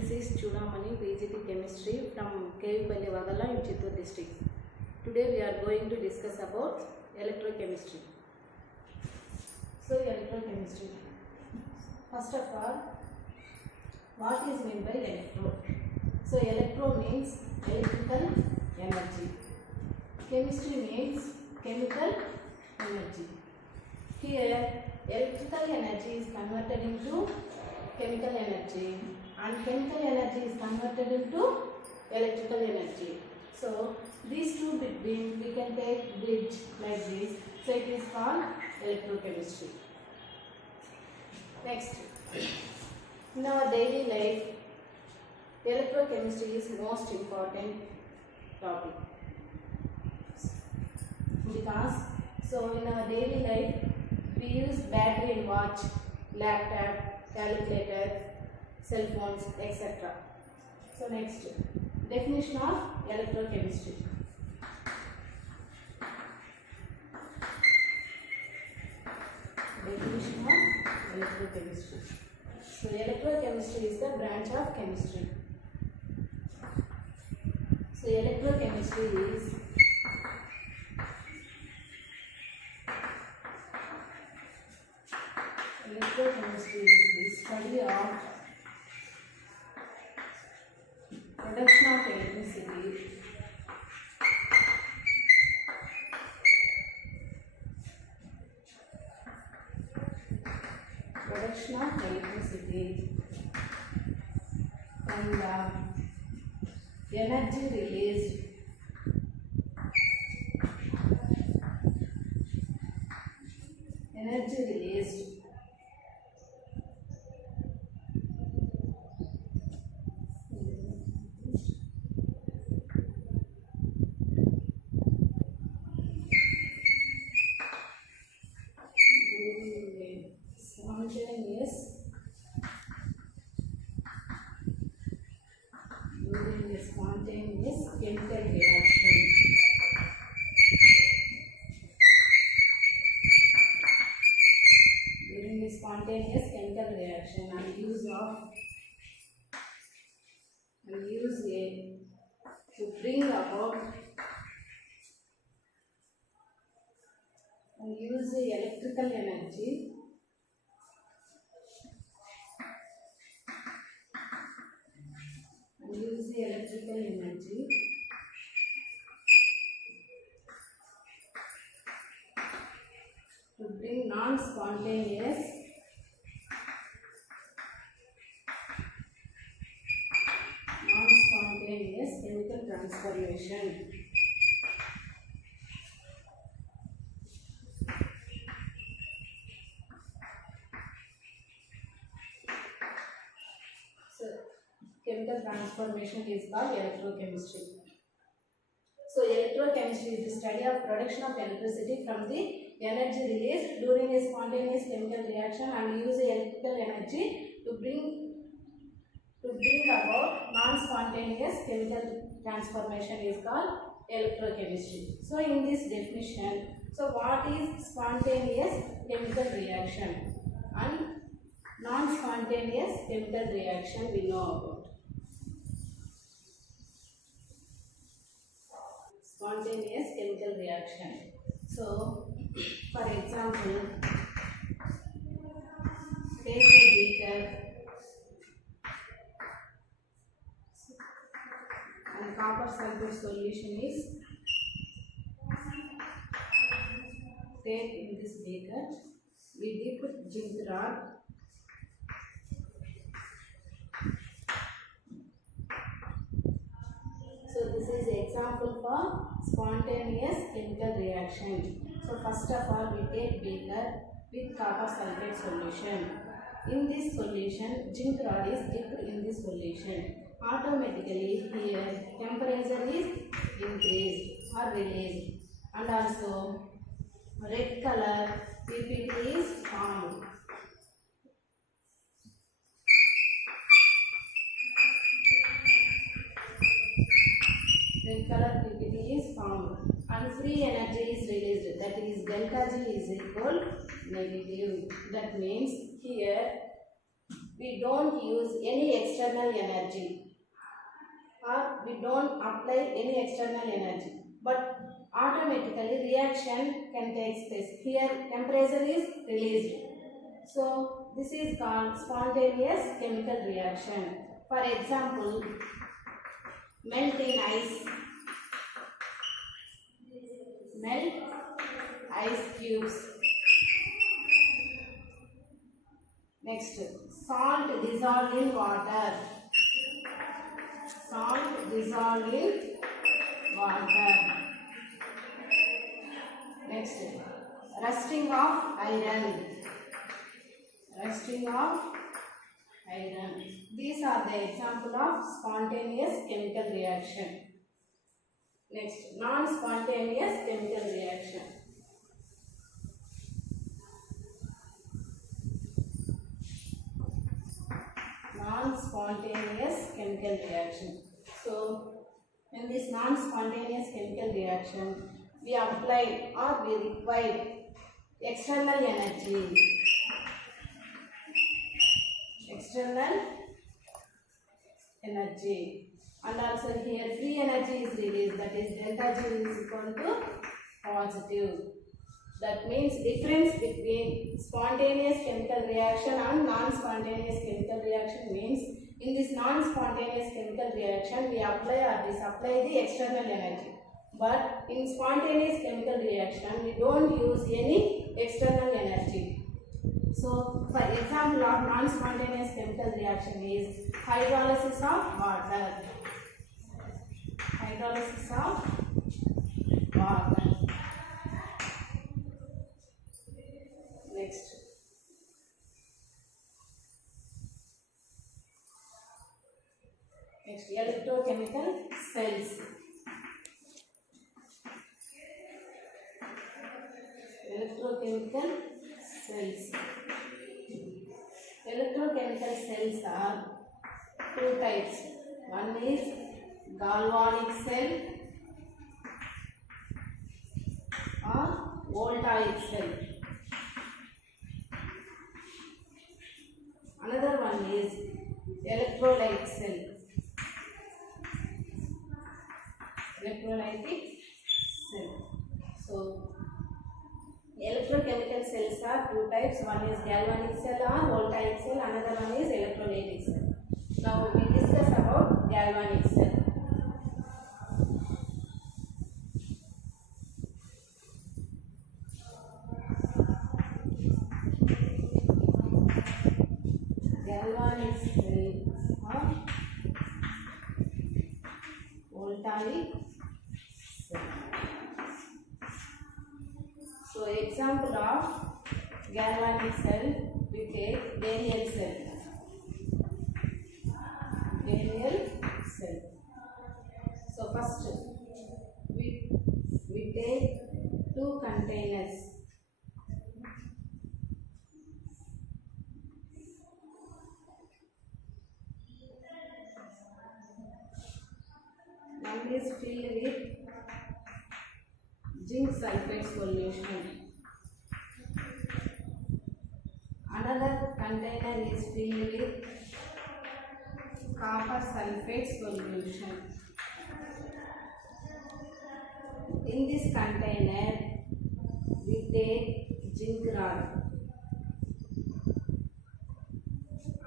This is CHUDAMANI PGT Chemistry from K.V.PALLI in CHITTOR district. Today we are going to discuss about electrochemistry. So electrochemistry. First of all, what is meant by electro? So electro means electrical energy. Chemistry means chemical energy. Here electrical energy is converted into chemical energy and chemical energy is converted into electrical energy. So these two between we can take bridge like this. So it is called electrochemistry. Next, in our daily life, electrochemistry is most important topic because in our daily life we use battery in watch, laptop, calculator, cell phones, etc. So next, definition of electrochemistry. Definition of electrochemistry. So electrochemistry is the branch of chemistry. So electrochemistry is the study of production of electricity from the energy released during a spontaneous chemical reaction. During a spontaneous chemical reaction and use to bring about and use the electrical energy to bring non-spontaneous chemical transformation. So chemical transformation is called electrochemistry. So electrochemistry is the study of production of electricity from the energy released during a spontaneous chemical reaction and use electrical energy to bring about non-spontaneous chemical transformation is called electrochemistry. So in this definition, so what is spontaneous chemical reaction and non-spontaneous chemical reaction we know about. Spontaneous chemical reaction. So for example, take a beaker and copper sulfate solution is take in this beaker. We dip zinc rod So this is example for spontaneous chemical reaction. So first of all we take beaker with copper sulfate solution. In this solution zinc rod is dipped in this solution. Automatically here temperature is increased or released and also red color PPT is formed. Red color PPT is formed and free energy is released, that is delta G is equal negative. That means here we don't use any external energy, or we don't apply any external energy, but automatically reaction can take place. Here temperature is released. So this is called spontaneous chemical reaction. For example, melt in ice, melt ice cubes. Next, salt dissolved in water. Salt dissolved in water. Next, rusting of iron. Rusting of iron. These are the example of spontaneous chemical reaction. Next, non-spontaneous chemical reaction. Non-spontaneous chemical reaction. So, in this non-spontaneous chemical reaction, we apply or we require external energy. External energy. And also here free energy is released, that is delta G is equal to positive. That means difference between spontaneous chemical reaction and non-spontaneous chemical reaction means in this non-spontaneous chemical reaction we apply or disapply the external energy. But in spontaneous chemical reaction we don't use any external energy. So for example of non-spontaneous chemical reaction is hydrolysis of water. Hydrolysis of water. Next, electrochemical cells. Electrochemical cells. Electrochemical cells are two types. One is galvanic cell or voltaic cell. Another one is electrolytic cell. Electrolytic cell. So, electrochemical cells are two types. One is galvanic cell or voltaic cell. Another one is electrolytic cell. Now we discuss about galvanic cell. Galvanic cell or voltaic cell. So example of galvanic cell, we take Bernal cell. Bernal cell. So first we take two containers. One is filled with zinc sulfate solution. Another container is filled with copper sulfate solution. In this container, we take zinc rod.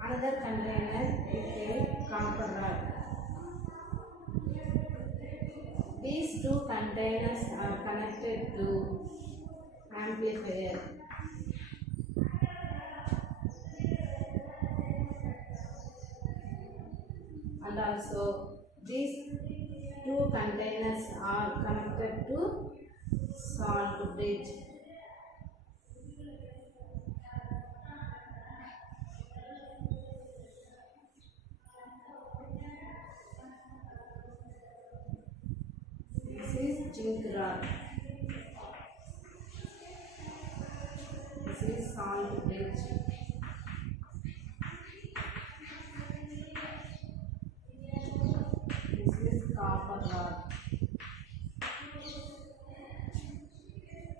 Another container, we take copper rod. These two containers are connected to amplifier. And also these two containers are connected to salt bridge. This is zinc rod. This is salt bridge. This is copper rod.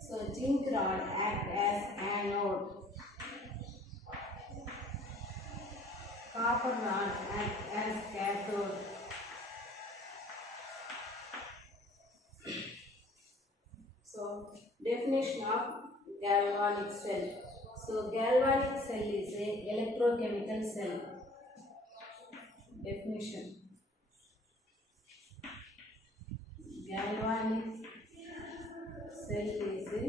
So zinc rod acts as anode. copper rod acts as cathode. So, definition of galvanic cell. So, galvanic cell is a electrochemical cell. Definition. Galvanic cell is a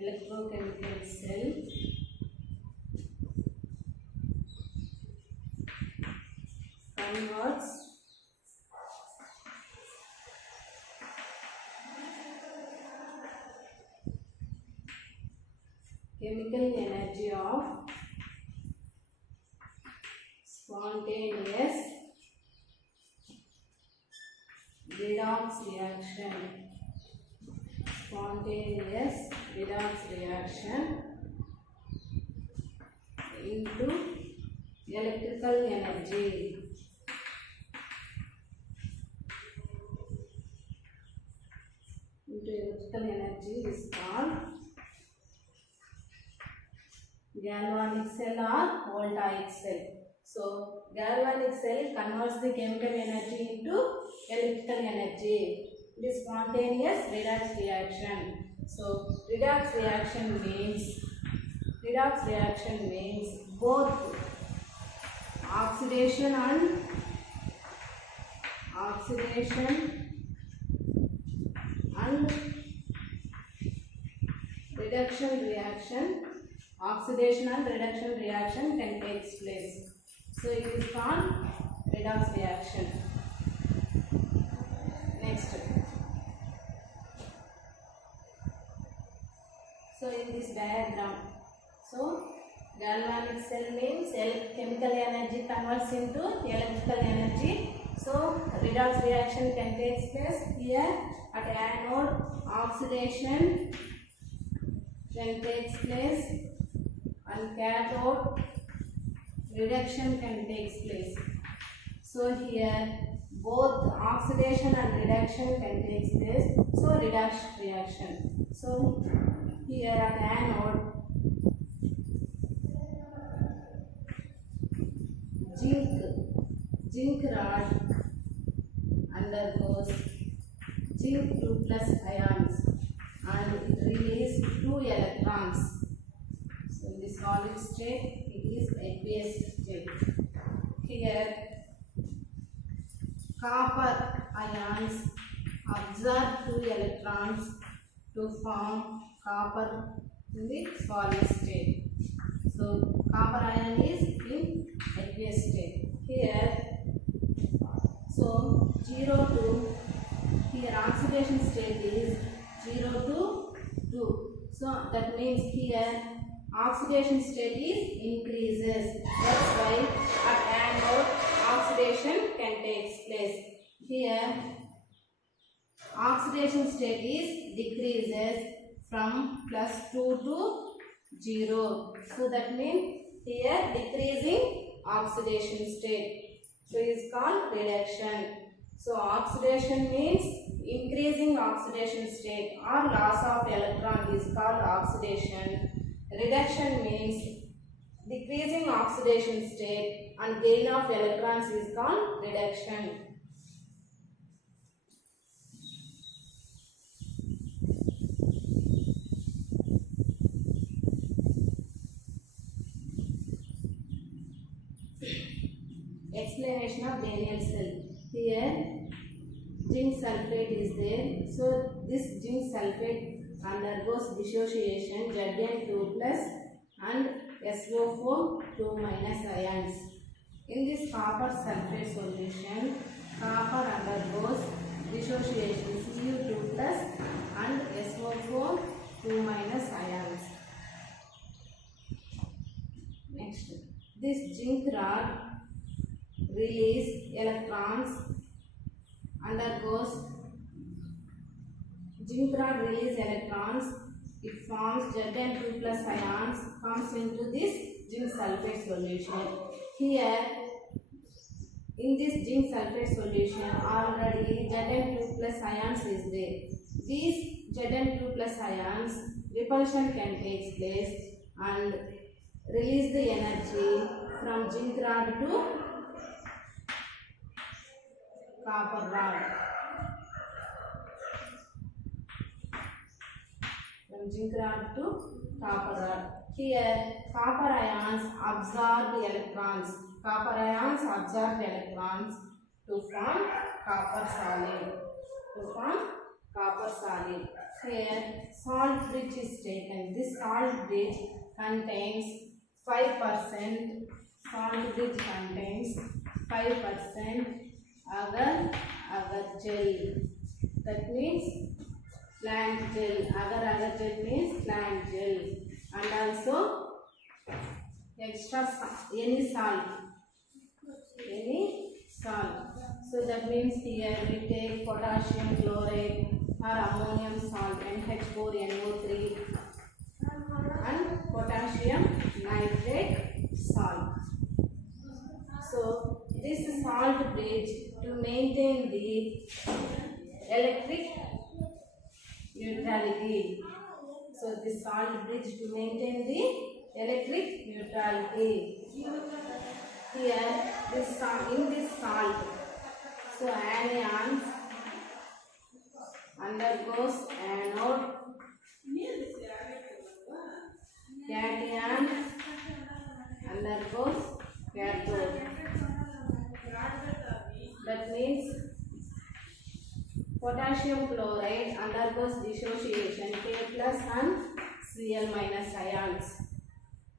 electrochemical cell converts chemical energy of spontaneous redox reaction into electrical energy. Is called galvanic cell or voltaic cell. So, galvanic cell converts the chemical energy into electrical energy. It is spontaneous redox reaction. So, redox reaction means both oxidation and reduction reaction. Oxidation and reduction reaction can take place. So, it is called redox reaction. Next. So, in this diagram, so galvanic cell means chemical energy converts into electrical energy. So, redox reaction can take place here. At anode, oxidation can take place, and cathode reduction can take place. So, here both oxidation and reduction can take place. So, redox reaction. So, here at anode, zinc rod undergoes zinc 2 plus ions and it releases 2 electrons. So, in the solid state, it is aqueous state. Here, copper ions absorb 2 electrons to form copper in the solid state. So, copper ion is in aqueous state. Here, so 0 to, here oxidation state is 0 to 2. So, that means here oxidation state is increases. That's why at anode oxidation can take place. Here, oxidation state is decreases from +2 to 0. So, that means here decreasing oxidation state. So, it is called reduction. So, oxidation means increasing oxidation state or loss of electron is called oxidation. Reduction means decreasing oxidation state and gain of electrons is called reduction. Explanation of Bernal cell. Here, zinc sulfate is there. So, this zinc sulfate undergoes dissociation Zn2 plus and SO4 2 minus ions. In this copper sulfate solution, copper undergoes dissociation Cu2 plus and SO4 2 minus ions. Next, this zinc rod release electrons undergoes zinc rod release electrons. It forms Zn2 plus ions, comes into this zinc sulfate solution. Here, in this zinc sulfate solution, already Zn2 plus ions is there. these Zn2 plus ions, repulsion can take place and release the energy from zinc rod to copper rod. From zinc rod to copper rod. Here, copper ions absorb electrons. Copper ions absorb electrons to form copper solid. Here, salt bridge is taken. This salt bridge contains 5%. Salt bridge contains 5% agar gel. That means plant gel. Agar gel means plant gel. And also extra any salt. So that means here we take potassium chloride or ammonium salt NH4NO3 and potassium nitrate salt. So this salt bridge to maintain the electric neutrality. So this salt bridge to maintain the electric neutrality. Here in this salt, so anions undergoes anode, cations undergoes cathode. That means potassium chloride undergoes dissociation K plus and Cl minus ions.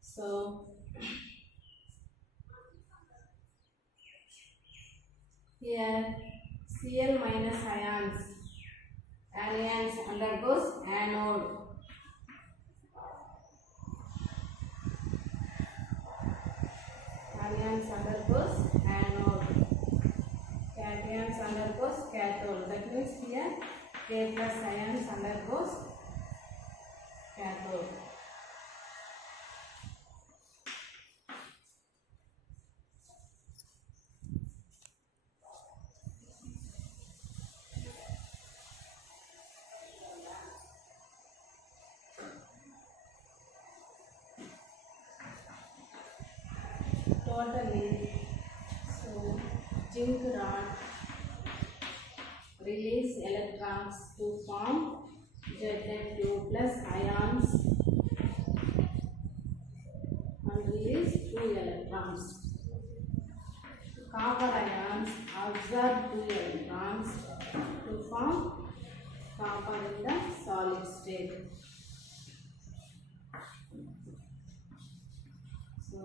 So here Cl minus anions undergoes anode. Anions undergoes anode. Cations undergoes cathode. That means here K plus ions undergoes cathode. Totally, so zinc rod release electrons to form Zn2 plus ions and release 2 electrons. Copper ions absorb 2 electrons to form copper in the solid state. So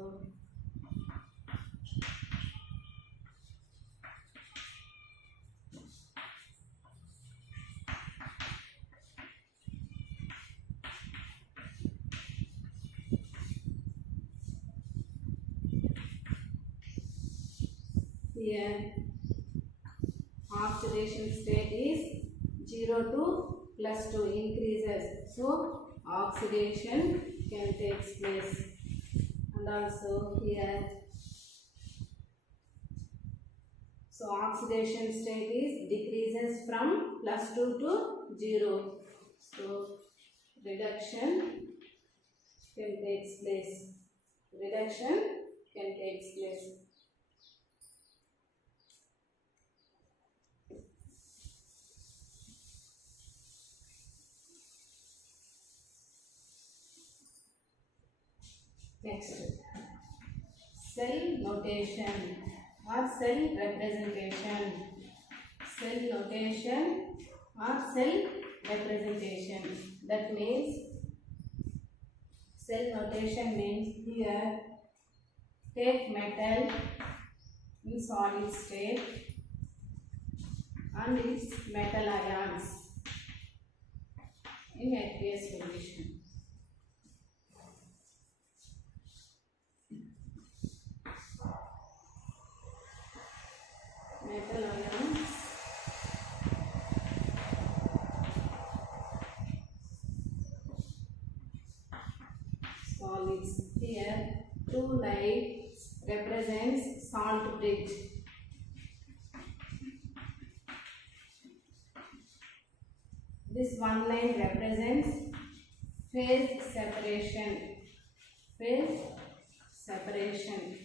here oxidation state is 0 to plus 2 increases. So oxidation can take place. And also here, so oxidation state is decreases from plus 2 to 0. So reduction can take place. Next, cell notation or cell representation. That means cell notation means here take metal in solid state and its metal ions in aqueous condition. Metal ions solids. Here 2 lights represents salt bridge. This phase separation. Phase separation.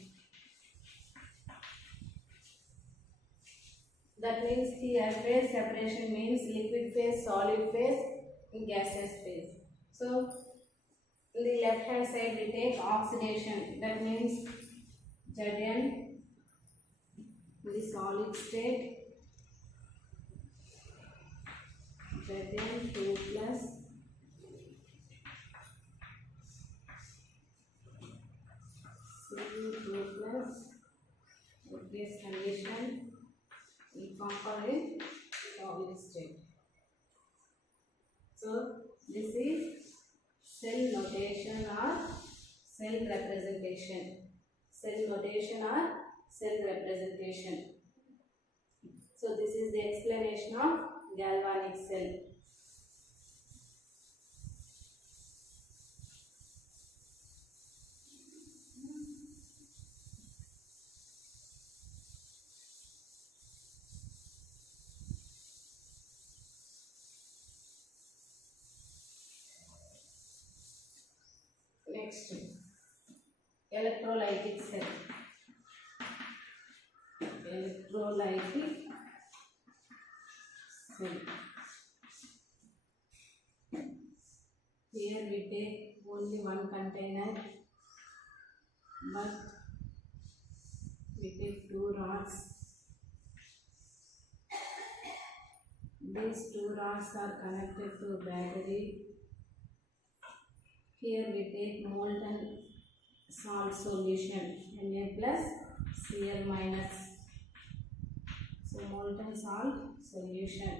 That means here phase separation means liquid phase, solid phase, gaseous phase. So in the left hand side we take oxidation. That means Zn, the solid state, Zn 2 plus Cu2 plus with this condition we conquer in solid state. So this is cell notation or cell representation. Cell notation or cell representation. So this is the explanation of galvanic cell. Next, electrolytic cell. Electrolytic cell. Here we take only one container, but we take two rods. These two rods are connected to battery. Here we take molten salt solution, Na plus Cl minus. So molten salt solution.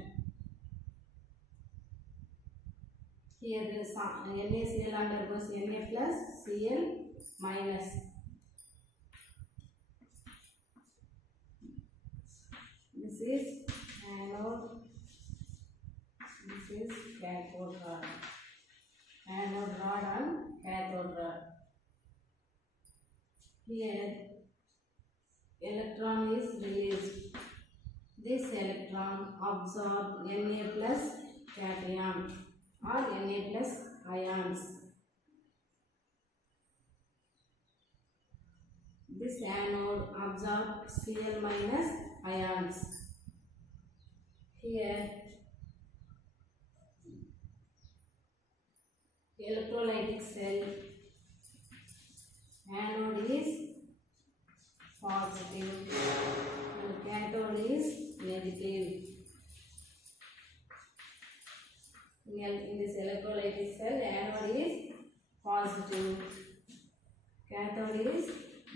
Here the NaCl undergoes Na plus Cl minus. This is anode. This is cathode rod. Anode rod and cathode rod. Here electron is released. This electron absorbs Na plus cation or Na plus ions. This anode absorbs Cl minus ions. Here electrolytic cell, anode is positive and cathode is negative. In this electrolytic cell, anode is positive, cathode is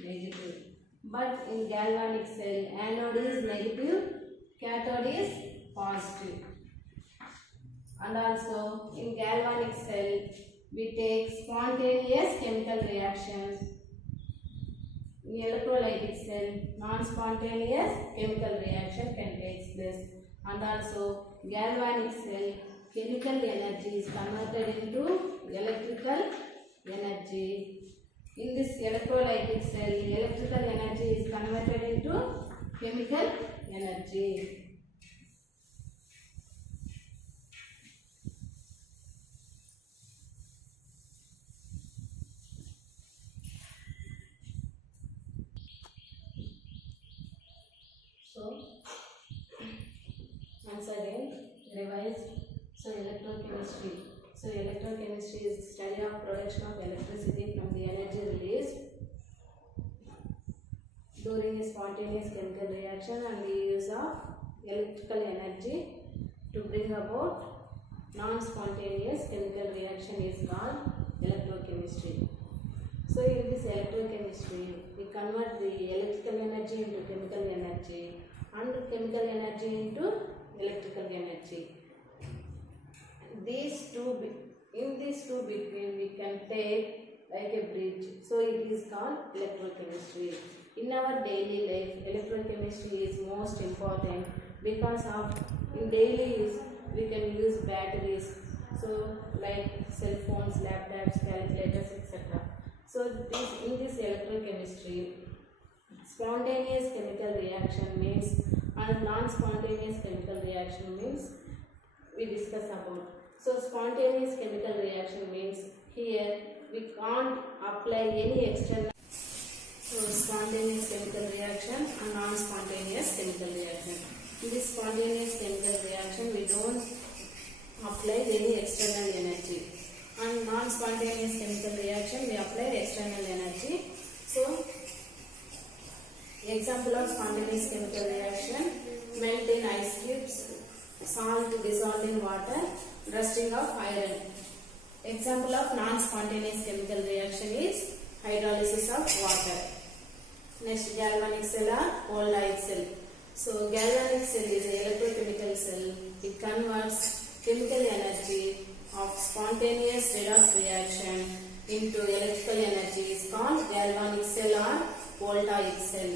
negative. But in galvanic cell, anode is negative, cathode is positive. And also in galvanic cell, we take spontaneous chemical reactions. In electrolytic cell, non-spontaneous chemical reaction can take place. And also galvanic cell, chemical energy is converted into electrical energy. In this electrolytic cell, electrical energy is converted into chemical energy. So, once again, revised. So, electrochemistry. So, electrochemistry is the study of production of electricity from the energy released during a spontaneous chemical reaction and the use of electrical energy to bring about non-spontaneous chemical reaction is called electrochemistry. So, in this electrochemistry, we convert the electrical energy into chemical energy and chemical energy into electrical energy. In these two between we can take like a bridge. So, it is called electrochemistry. In our daily life, electrochemistry is most important because in daily use we can use batteries. So, like cell phones, laptops, calculators, etc. So, in this electrochemistry, spontaneous chemical reaction means and non-spontaneous chemical reaction means we discuss about. So, spontaneous chemical reaction means apply any external spontaneous chemical reaction and non-spontaneous chemical reaction. In this spontaneous chemical reaction, we don't apply any external energy. And non-spontaneous chemical reaction, we apply external energy. So, example of spontaneous chemical reaction: melt in ice cubes, salt dissolved in water, rusting of iron. Example of non-spontaneous chemical reaction is hydrolysis of water. Next, galvanic cell or Voltaic cell. So, galvanic cell is an electrochemical cell. It converts chemical energy of spontaneous redox reaction into electrical energy. Is called galvanic cell or Voltaic cell.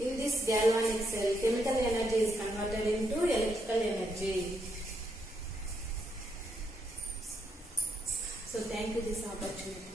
In this galvanic cell, chemical energy is converted into electrical energy. So, thank you for this opportunity.